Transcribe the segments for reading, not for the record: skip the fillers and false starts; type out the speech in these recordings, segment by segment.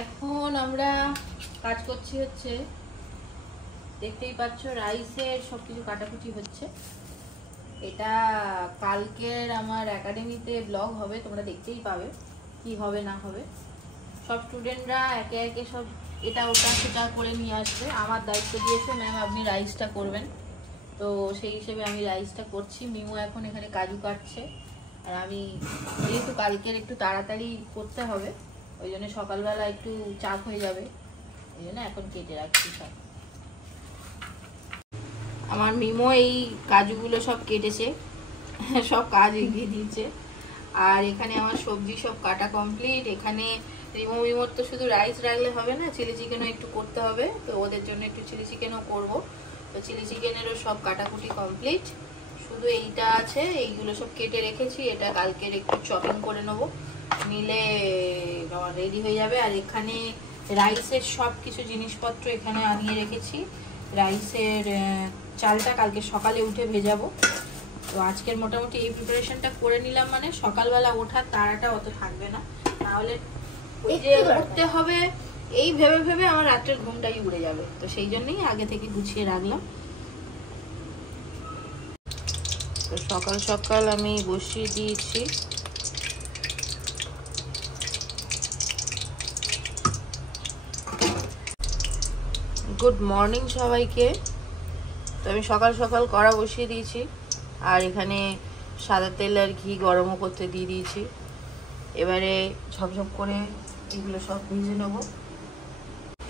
এখন আমরা কাজ করছি হচ্ছে, দেখতেই পাচ্ছ রাইসের সবকিছু কাটাকুটি হচ্ছে। এটা কালকের আমার একাডেমিতে ব্লগ হবে, তোমরা দেখতেই পাবে কি হবে না হবে। সব স্টুডেন্টরা একে একে সব এটা ওটা সেটা করে নিয়ে আসবে। আমার দায়িত্ব দিয়েছে ম্যাম আপনি রাইসটা করবেন, তো সেই হিসেবে আমি রাইসটা করছি। মিমো এখন এখানে কাজু কাটছে, আর আমি যেহেতু কালকের একটু তাড়াতাড়ি করতে হবে ওই জন্য সকালবেলা একটু চাপ হয়ে যাবে, ওই জন্য এখন কেটে রাখছি সব। আমার মিমো এই কাজুগুলো সব কেটেছে, সব কাজ এগিয়ে দিয়েছে। আর এখানে আমার সবজি সব কাটা কমপ্লিট। এখানে মিমোর তো শুধু রাইস রাখলে হবে না, চিলি চিকেনও একটু করতে হবে, তো ওদের জন্য একটু চিলি চিকেনও করবো। তো চিলি চিকেনেরও সব কাটাকুটি কমপ্লিট, শুধু এইটা আছে, এইগুলো সব কেটে রেখেছি। এটা কালকের একটু চপিং করে নেবো, নিলে রেডি হয়ে যাবে। আর এখানে রাইসের সব কিছু জিনিসপত্র এখানে আনিয়ে রেখেছি। রাইসের চালটা কালকে সকালে উঠে ভেজাবো। তো আজকের মোটামুটি এই প্রিপারেশনটা করে নিলাম, মানে সকালবেলা ওঠার তাড়াটা অত থাকবে না, নাহলে ওই যে উঠতে হবে এই ভেবে ভেবে আমার রাত্রের ঘুমটাই উড়ে যাবে। তো সেই জন্যই আগে থেকে গুছিয়ে রাখলাম। তো সকাল সকাল আমি বসিয়ে দিয়েছি। গুড মর্নিং সবাইকে। তো আমি সকাল সকাল কড়া বসিয়ে দিয়েছি, আর এখানে সাদা তেল আর ঘি গরমও করতে দিয়ে দিয়েছি। এবারে ঝপঝপ করে এগুলো সব ভেজে নেবো।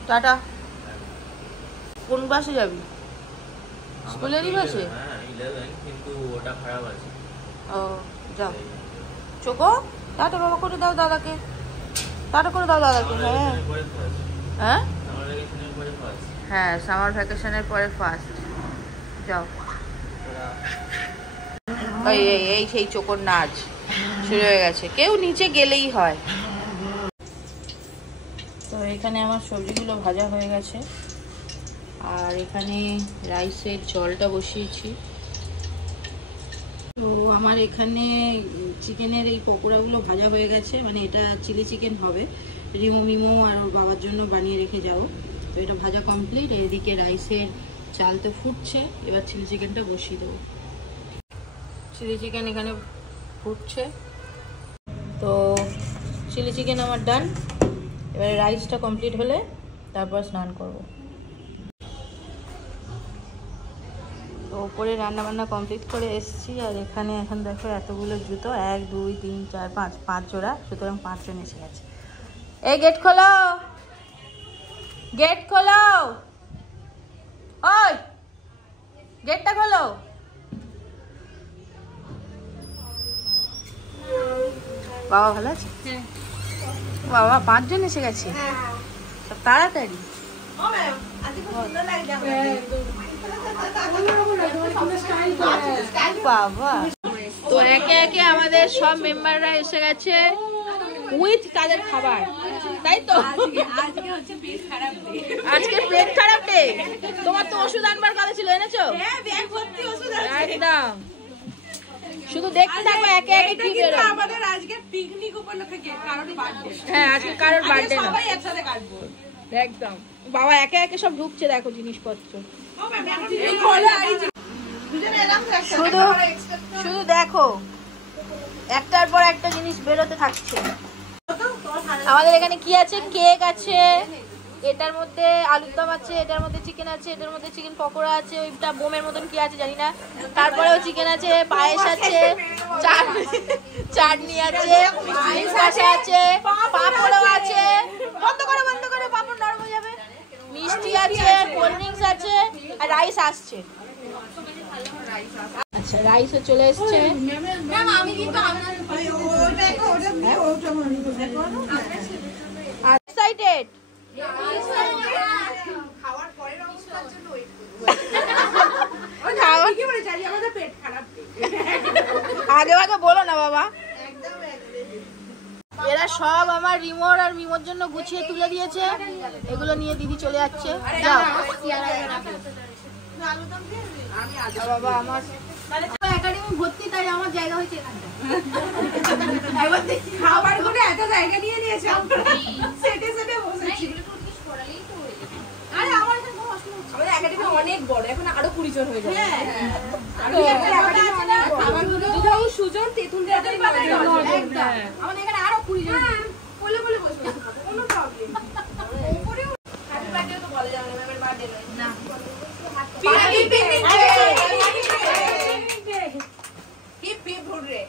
টাটা। কোন বাসে যাবি? স্কুলেরই বাসে? ও যাও। চোখো টাটা বাবা করে দাও দাদাকে, টাটা করে দাও দাদাকে। হ্যাঁ হ্যাঁ হ্যাঁ, সামার ভ্যাকেশনের পরে ফার্স্ট। যাও। এই সেই চোখর নাচ শুরু হয়ে গেছে, কেউ নিচে গেলেই হয়। তো এখানে আমার সবজিগুলো ভাজা হয়ে গেছে, আর এখানে রাইসের জলটা বসিয়েছি। তো আমার এখানে চিকেনের এই পকোড়াগুলো ভাজা হয়ে গেছে, মানে এটা চিলি চিকেন হবে। মিমো আর ওর বাবার জন্য বানিয়ে রেখে যাবো। তো এটা ভাজা কমপ্লিট। এদিকে রাইসের চাল তো ফুটছে, এবার চিলি চিকেনটা বসিয়ে দেবো। চিলি চিকেন এখানে ফুটছে। তো চিলি চিকেন আমার ডান। এবারে রাইসটা কমপ্লিট হলে তারপর স্নান করব। তো ওপরে রান্না বান্না কমপ্লিট করে এসেছি, আর এখানে এখন দেখো এতগুলো জুতো, 1 2 3 4 5 জোড়া, সুতরাং 5 জন এসে গেছে। এই গেট খোলো, গেট খোলো, ওই গেটটা খোলো। বাবা ভালো আছে? বাবা 5 জন এসে গেছে, সব তাড়াতাড়ি। বাবা, তো একে একে আমাদের সব মেম্বাররা এসে গেছে উইথ তাদের খাবার, তাই তো? আজকে পেট খারাপ ডে। তোমার তো ওষুধ আনবার কথা ছিল, এনেছো? একদম, শুধু দেখতে থাকো একে একে কি বের হয়। আমাদের আজকে পিকনিক উপলক্ষে কারোর বার্থডে। হ্যাঁ, আজকে কারোর বার্থডে না, সবাই একসাথে কাটবো একদম। বাবা একে একে সব ঢুকছে, দেখো জিনিসপত্র। শুধু দেখো একটার পর একটা জিনিস বেরোতে থাকছে। আমাদের এখানে কি আছে? কেক আছে, এটার মধ্যে আলুর দম আছে, এটার মধ্যে চিকেন আছে, এটার মধ্যে চিকেন পকোড়া আছে, ওইটা বোমের মতন কি আছে জানি না, তারপরেও চিকেন আছে, পায়েস আছে, চাটনি আছে, কষা আছে, পাঁপড়ও আছে। বন্ধ করো বন্ধ করো, পাঁপড় নরম হয়ে যাবে। মিষ্টি আছে, কোল্ড ড্রিঙ্কস আছে, আর রাইস আসছে। আচ্ছা, রাইসও চলে এসছে। এক্সাইটেড? আগে আগে বলো না বাবা। এরা সব আমার রিমোর আর মিমোর জন্য গুছিয়ে তুলে দিয়েছে, এগুলো নিয়ে দিদি চলে যাচ্ছে। যাও বাবা, আমার একাডেমি ভর্তি, তাই আমার জায়গা হয়েছে এখানটা। খাবার গুলো এত জায়গা নিয়ে নিয়েছে, সেটে সেটে বসে বড়, এখন আরো 20 জন হয়ে যাবে। সুজন তেঁতুল আমাদের এখানে আরো 20 জন বলে বলে বসে কোনো প্রবলেম উপরে হ্যাপি বার্থডে তো বলা যাবে না, আমার বার্থডে না। Hip hip hurray.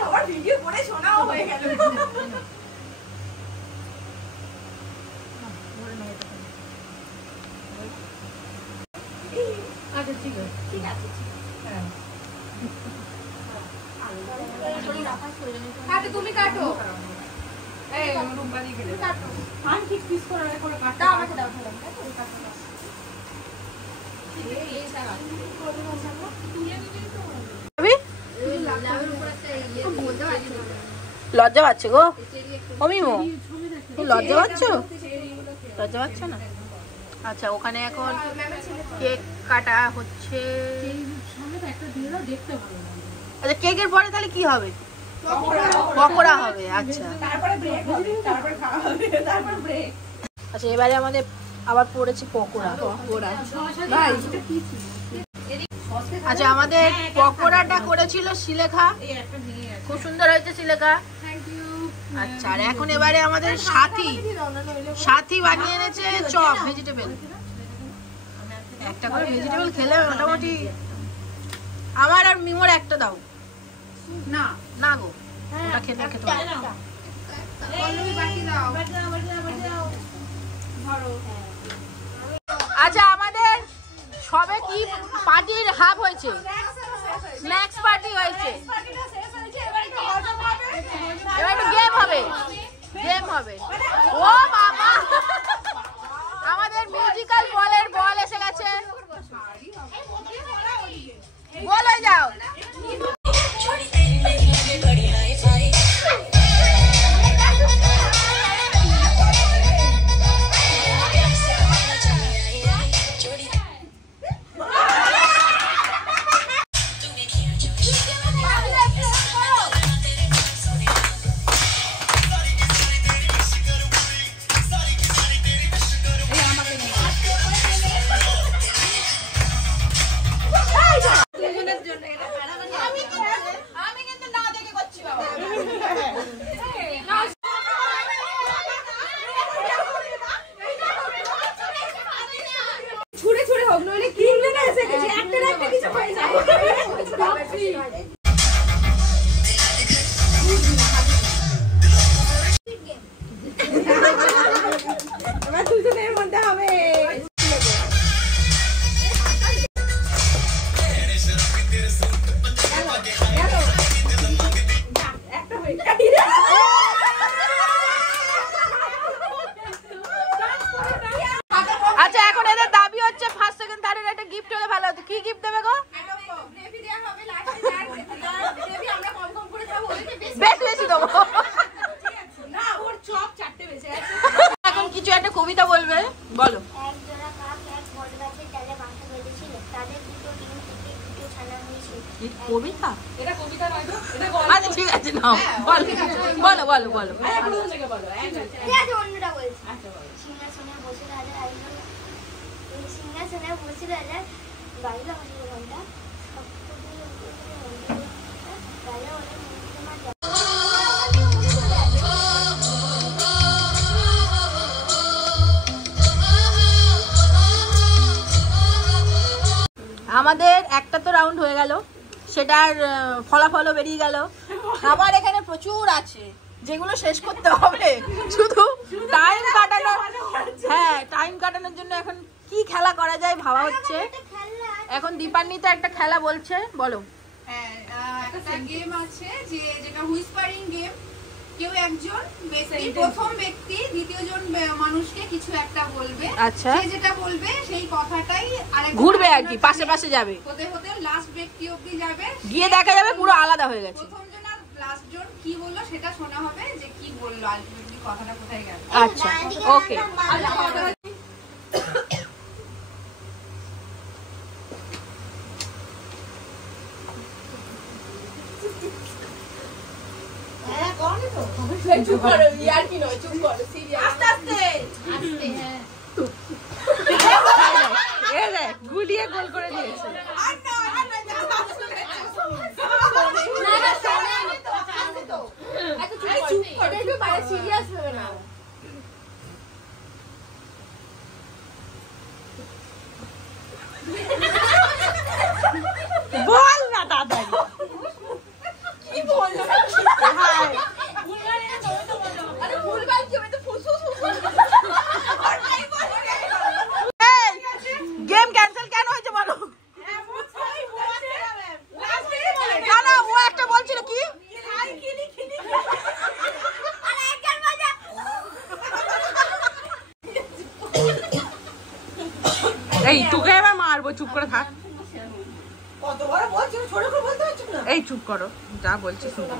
বাবা ভিডিও করে শোনাও হয়ে গেল। আচ্ছা ঠিক আছে ঠিক আছে হ্যাঁ কাটো তুমি কাটো এই রুম্বানি গেলে কাটো আমি ঠিক পিস করে কাটো দাও আমাকে দাও তাহলে কাটো দাও এই সারা করে দাও সারা তুলে দিবি তো লাভের উপর একটা ইয়ে বলতে পারছি না লজ্জা পাচ্ছে গো অমিমো তুমি লজ্জা পাচ্ছ লজ্জা পাচ্ছ না আচ্ছা ওখানে এখন কেক কাটা হচ্ছে আচ্ছা কেকের পরে তাহলে কি হবে পকোড়া হবে আচ্ছা তারপরে ব্রেক হবে তারপরে খাওয়া হবে তারপর ব্রেক আচ্ছা এবারে আমাদের আবার পড়েছে পকোড়া ভাই আচ্ছা আমাদের পকোড়াটা করেছিল শিলেখা খুব সুন্দর হয়েছে শিলেখা আচ্ছা আর এখন এবারে আমাদের সাথী বানিয়ে এনেছে চপ ভেজিটেবল একটা করে ভেজিটেবল খেলে মোটামুটি আমার আর মিমোর একটা দাও না না গো ওটা খেতে খেতে আচ্ছা আমাদের সবে কি পার্টির হাব হয়েছে স্ন্যাক্স পার্টি হয়েছে এবার একটু গেম হবে ও বাবা আমাদের মিউজিক্যাল বলের বল এসে গেছে বল হয়ে যাও এখন কিছু একটা কবিতা বলবে বলো কবিতা এটা কবিতা নয় তো এটা আচ্ছা ঠিক আছে নাও বলো বলো বলো প্রথম থেকে বলো ঠিক আছে অন্যটা বলছি আচ্ছা বলো সিংহাসনে বসে রাজা আইলো সিংহাসনে বসে রাজা বাইরে বসে ঘন্টা আমাদের একটা তো রাউন্ড হয়ে গেল সেটার ফলাফলও বেরিয়ে গেল আবার এখানে প্রচুর আছে যেগুলো শেষ করতে হবে শুধু টাইম কাটানোর হ্যাঁ টাইম কাটানোর জন্য এখন কি খেলা করা যায় ভাবা হচ্ছে এখন দীপান্বিতা একটা খেলা বলছে বলো হ্যাঁ একটা গেম আছে যেটা হুইসপারিং গেম কেউ একজন ব্যক্তি প্রথম ব্যক্তি দ্বিতীয় জন মানুষকে কিছু একটা বলবে আচ্ছা সে যেটা বলবে সেই কথাটাই আরেকজন ঘুরবে আর কি পাশে পাশে যাবে হতে হতে লাস্ট ব্যক্তি অবধি যাবে গিয়ে দেখা যাবে পুরো আলাদা হয়ে গেছে প্রথম জন আর লাস্ট জন কি বললো সেটা শোনা হবে যে কি বললো আলটিমেটলি কথাটা কোথায় গেল আচ্ছা ওকে চুপ করো, ইয়ার কি নয়, চুপ করো, সিরিয়াস। আস্তে আস্তে আস্তে, হ্যাঁ গুলিয়ে গোল করে দিয়েছে। সিরিয়াস হবে না। বল না দাদা কি বলছো? আরে ভুলভাল কি হবে, তো ফুসফুস গেম ক্যান্সেল কেন হয়েছে বলো? না না, ও একটা বলছিল কি এই তোকে এবার মারবো, চুপ করে থাক। এই চুপ করো, যা বলছি শুনো।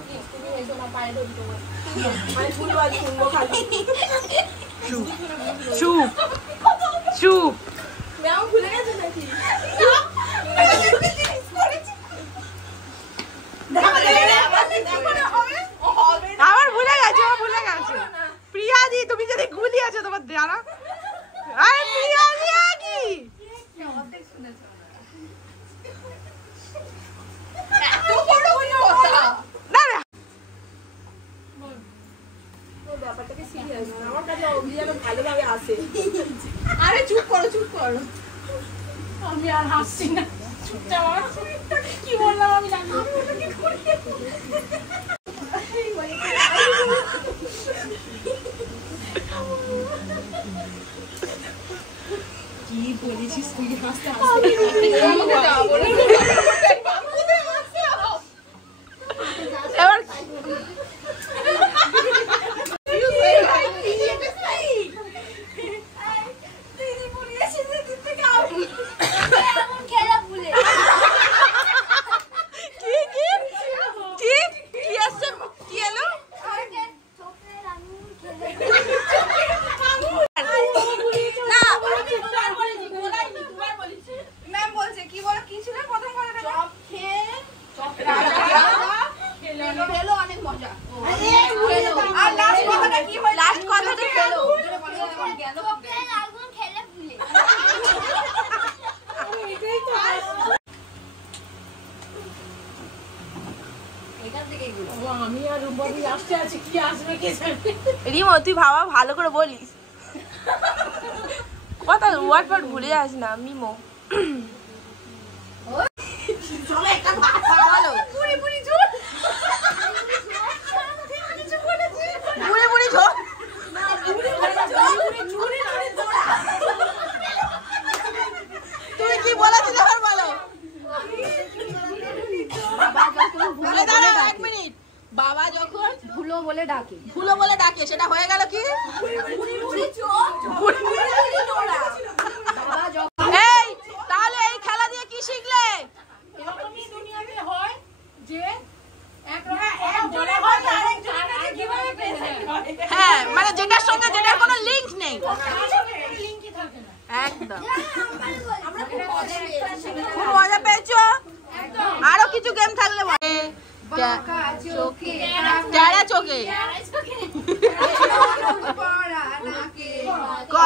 চুপ চুপ। ভুলে গেছে নাকি? আবার ভুলে গেছে, ও ভুলে গেছে। প্রিয়াদি তুমি যদি গুলি আছো তোমার জানা। আরে প্রিয়াদি কি আরে চুপ করো, চুপ করো, আমি আর হাসছি না, চুপচাপ। কি বললাম আমি জানি না। কি বলেছিস তুই? হাসতে হাসতে এবার রিমো তুই ভাবা ভালো করে বলিস, কথা ওয়ার্ড ওয়ার্ড ভুলে যাস না। মিমো তুমি কি বলেছিলে বলো? এক মিনিট। বাবা যখন ভুলো বলে ডাকে, ভুলো বলে ডাকে, সেটা হয়ে গেল কি? এই তাহলে এই খেলা দিয়ে কি শিখলে? এরকমই দুনিয়াতে হয় যে হ্যাঁ, মানে যেটার সঙ্গে যেটার কোনো লিংক নেই, একদম। খুব মজা পেয়েছো? আরো কিছু গেম থাকলে টেরা চোখে ক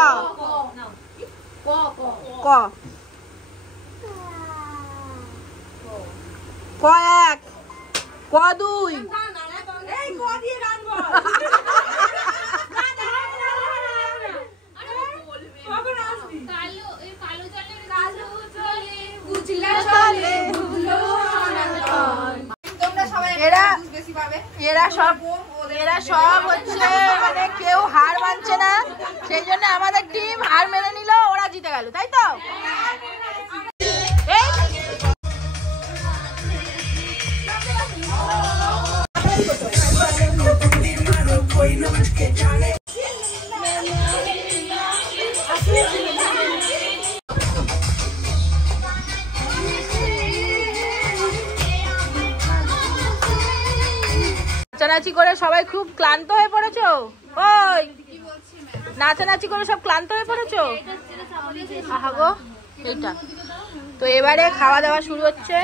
ক ক এক ক দুই এরা সব হচ্ছে মানে কেউ হার মানছে না, সেই জন্য আমাদের টিম হার মেনে নিল, ওরা জিতে গেল, তাই তো? নাচানাচি করে সবাই খুব ক্লান্ত হয়ে পড়েছো? ওই নাচানাচি করে সব ক্লান্ত হয়ে পড়েছো? আহা গো, এইটা তো এবারে খাওয়া দাওয়া শুরু হচ্ছে।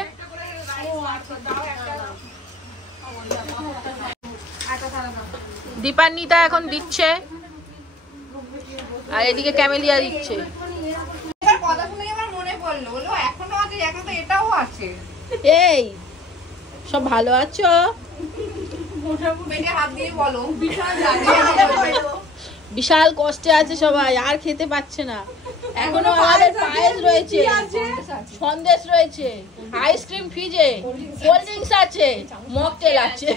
দীপান্বিতা এখন দিচ্ছে, আর এদিকে ক্যামেলিয়া দিচ্ছে। কথা শুনে আমার মনে পড়লো, বললো এখনো আছে, এখন তো এটাও আছে। এই সব ভালো আছো? পেটে হাত দিয়ে বলো। বিশাল কষ্টে আছে সবাই, আর খেতে পাচ্ছে না। এখনো আমাদের পায়েস রয়েছে, সন্দেশ রয়েছে, আইসক্রিম ফ্রিজে, কোল্ড ড্রিঙ্কস আছে, মকটেল আছে।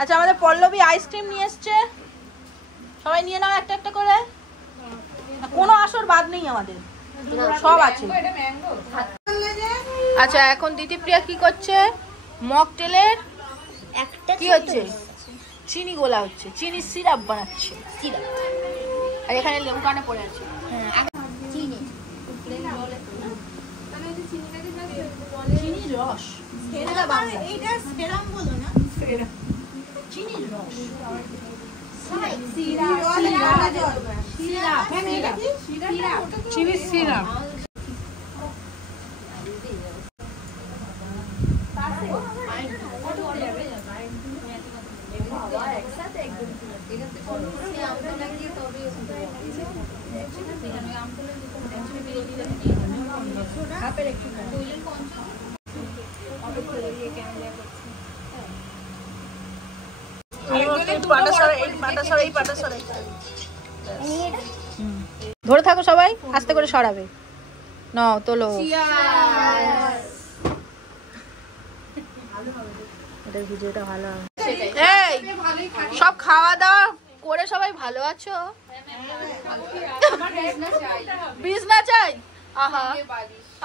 আচ্ছা, আমাদের পল্লবী আইসক্রিম নিয়ে এসছে, সবাই নিয়ে নাও একটা একটা করে। কোনো আসর বাদ নেই আমাদের, সব আছে। আচ্ছা, এখন দিতিপ্রিয়া কি করছে? মকটেলের একটা কি হচ্ছে? চিনি গোলা হচ্ছে, চিনি সিরাপ বানাচ্ছে, সিরাপ। আর এখানে লেবু কানে পড়ে আছে। চিনি চিনির রস, এইটা সেরাম বলো না, চিনির রস, চিনি সিরাপ। ধরে থাকো সবাই, আস্তে করে সরাবে। নাও তোলো। এটার ভিডিওটা ভালো হবে। এই সব খাওয়া দাওয়া করে সবাই ভালো আছো? বিজনা চাই? আহা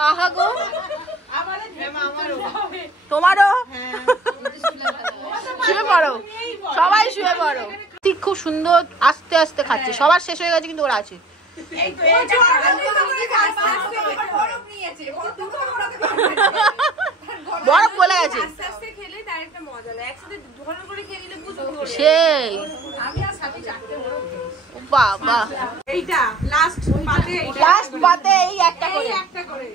আহা গো, তোমারও? শুয়ে পড়ো, সবাই শুয়ে পড়ো। খুব সুন্দর আস্তে আস্তে খাচ্ছে, সবার শেষ হয়ে গেছে কিন্তু ওরা আছে। বরফ গলে গেছে সেই। বাবা, এইটা লাস্ট পাতে এই একটা করে